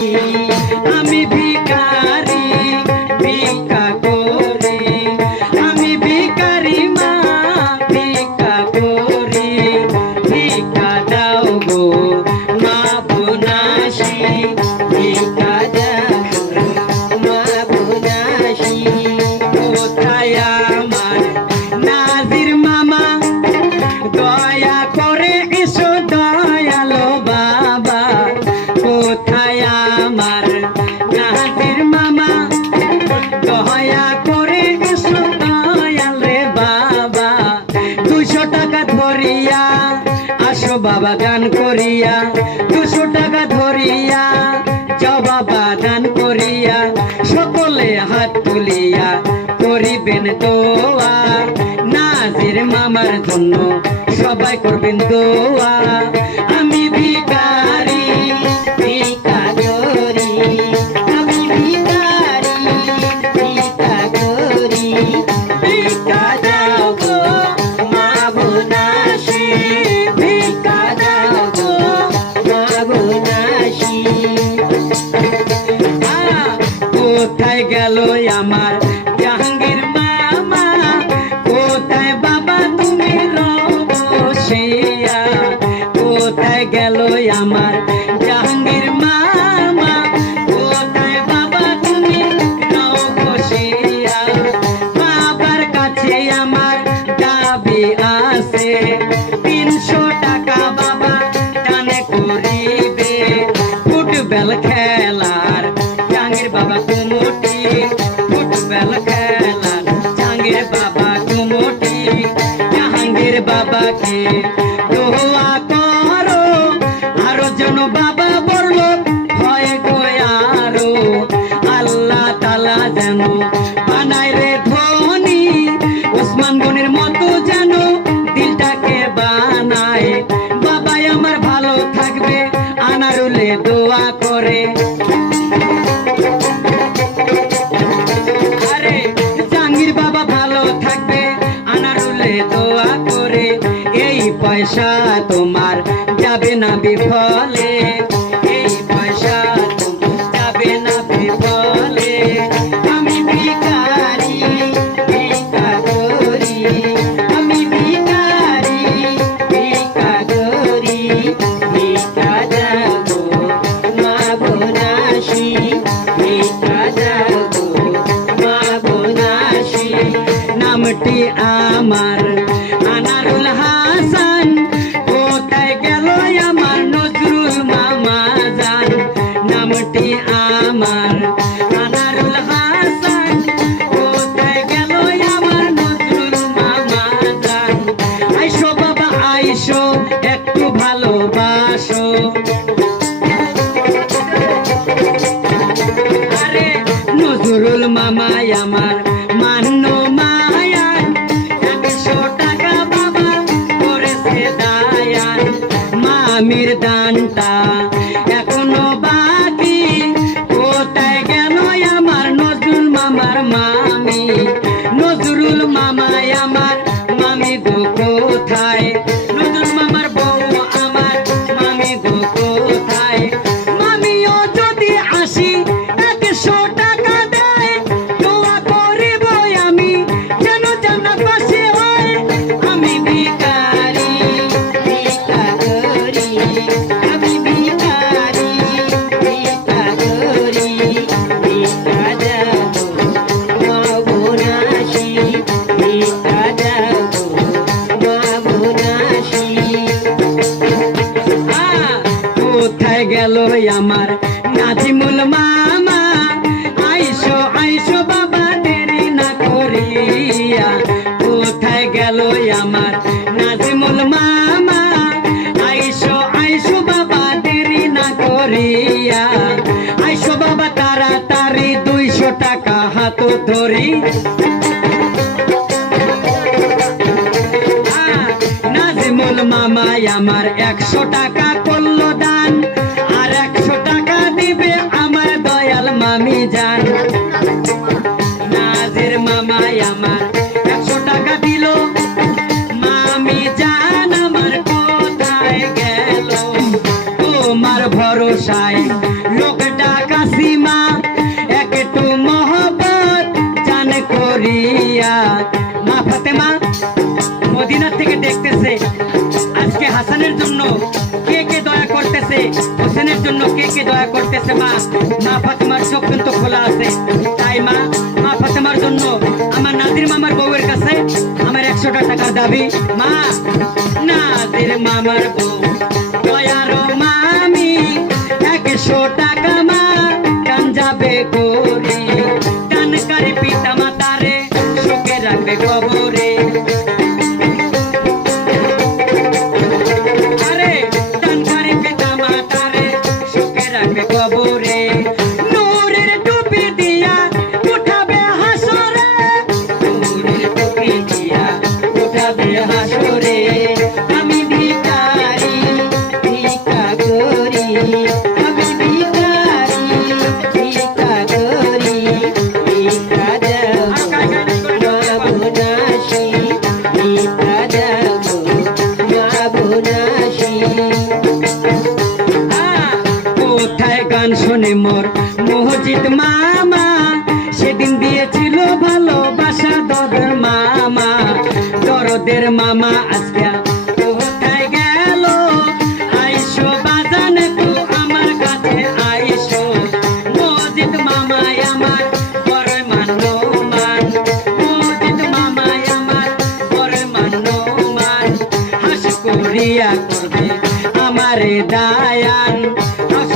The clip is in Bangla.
আমি ভিখারি ভিক্ষা করি, আমি ভিখারি মা ভিক্ষা করি, ভিক্ষা দাও গো মা বোনাসি, ভিক্ষা দাও মা বোনাসি। কোথায় আমার নাজির মামা, দয়া করে এসো দয়ালো বাবা। কোথায় আমার নাজির মামা, দয়া করে এসো দয়াল রে বাবা। 200 টাকা ধরিয়া আসো বাবা গান করিয়া, 200 টাকা ধরিয়া যাও বাবা গান করিয়া। সকলে হাত তুলিয়া করিবেন দোয়া, নাজির মামার জন্য সবাই করবেন দোয়া। আমি ভিখারি ভিক্ষা করি, আমি ভিখারি ভিক্ষা করি, ভিক্ষা দাও গো মা বোনাসি, ভিক্ষা দাও গো মা বোনাসি। কোথায় গেল আমার জাহাঙ্গীর মামা, কোথায় বাবা তুমি রবশিয়া। কোথায় গেল আমার জাহাঙ্গীর মামা, কোথায় বাবা তুমি রবশিয়া। বাবার কাছে আমার দাবি আছে, 300 টাকা বাবা দানে করিবে। ফুটবল খেলার জাহাঙ্গীর বাবা কুমুটি, ফুটবল খেলার জাহাঙ্গীর বাবা কুমুটি। জাহাঙ্গীর বাবাকে দোয়া করো আরো যেন বাবা বললো হয় গো আরো। আল্লাহ তাআলা যেন বানায় রে ধনী, ওসমান গনির মতো যেন দিলটাকে বানায়। বাবাই আমার ভালো থাকবে আনারুলে দোয়া করে। আরে জাহাঙ্গীর বাবা ভালো থাকবে আনারুলে দোয়া করে। এই পয়সা তোমার যাবে না বিফলে, এই পয়সা তোমার যাবে না বিফলে। আমি ভিখারি ভিক্ষা করি, আমি ভিখারি ভিক্ষা করি, ভিক্ষা দাও গো মা বোনাসি, ভিক্ষা দাও গো মা বোনাসি। নামটি আমার আনারুল হাসান, কোথায় গেল আমার নজরুল মামা জান। নামটি আমার আনারুল হাসান, কোথায় গেল আমার নজরুল মামা জান। আইসো বাবা আইসো একটু ভালোবাসো। আরে নজরুল মামাই আমার মান্য মায়ান, 100 টাকা বাবা করেছে দায়ান। মামির দানটা এখনো বাকি, কোথায় গেল আমার নজরুল মামার মামি। নজরুল মামাই আমার মামি গো কোথায়, নজরুল মামার বউ আমার মামি গো কোথায়। মামিও যদি আসি 100 টাকা দেয়, দোয়া করিব আমি যেন জান্নাত বাসী হয়। আমি ভিখারি ভিক্ষা করি, আমি ভিখারি ভিক্ষা করি, ভিক্ষা দাও মা বোনাসি, ভিক্ষা দাও মা বোনাসি। কোথায় গেল আমার নাজিমুল মামা, আইসো আইসো বাবা দেরি না করিয়া। কোথায় গেল আমার নাজিমুল মামা, আইসো আইসো বাবা দেরি না করিয়া। আইসো বাবা তাড়াতাড়ি 200 টাকা হাত ধরি। নাজিমুল মামাই আমার 100 টাকা করলো দান, আর 100 টাকা দিবে আমার দয়াল মামি জান। নাজির মামাই আমার 100 টাকা দিল, মামি জান আমার কোথায় গেল। তোমার ভরসায় লোকটা থেকে দেখতেছে আজকে হাসানের জন্য কে কে দয়া করতেছে, হোসেনের জন্য কে কে দয়া করতেছে। মা ফাতেমার চোখ কিন্তু খোলা আছে। তাই মা ফাতেমার জন্য আমার নাদির মামার বউয়ের কাছে আমার 100টা টাকার দাবি। মা নাদির মামার বউ দয়ার মামি 100 টাকা মা কান যাবে করি, কানকারী পিতা মাতারে সুখে রাখবে কবরে। কবরে নূরের টুপি দিয়া উঠাবে হাসরে, নূরের টুপি দিয়া উঠাবে হাসরে। আমি ভিখারি ভিক্ষা করি, আমি ভিখারি ভিক্ষা করি, ভিক্ষা দাও মাবুনাসি, ভিক্ষা দাও মাবুনাসি। কোথায় গান শোনে মোর মহজিদ মামা, সেদিন দিয়েছিল ভালোবাসা দরদের মামা, দরদের মামা আজকে কোথায় গেল? আইসো বাজান তো আমার কাছে আইসো, মহজিদ মামাই আমার বড় মানো মান, মহজিদ মামাই আমার বড় মানো মান। হাস করিয়া করবে আমারে দায়ান, হাস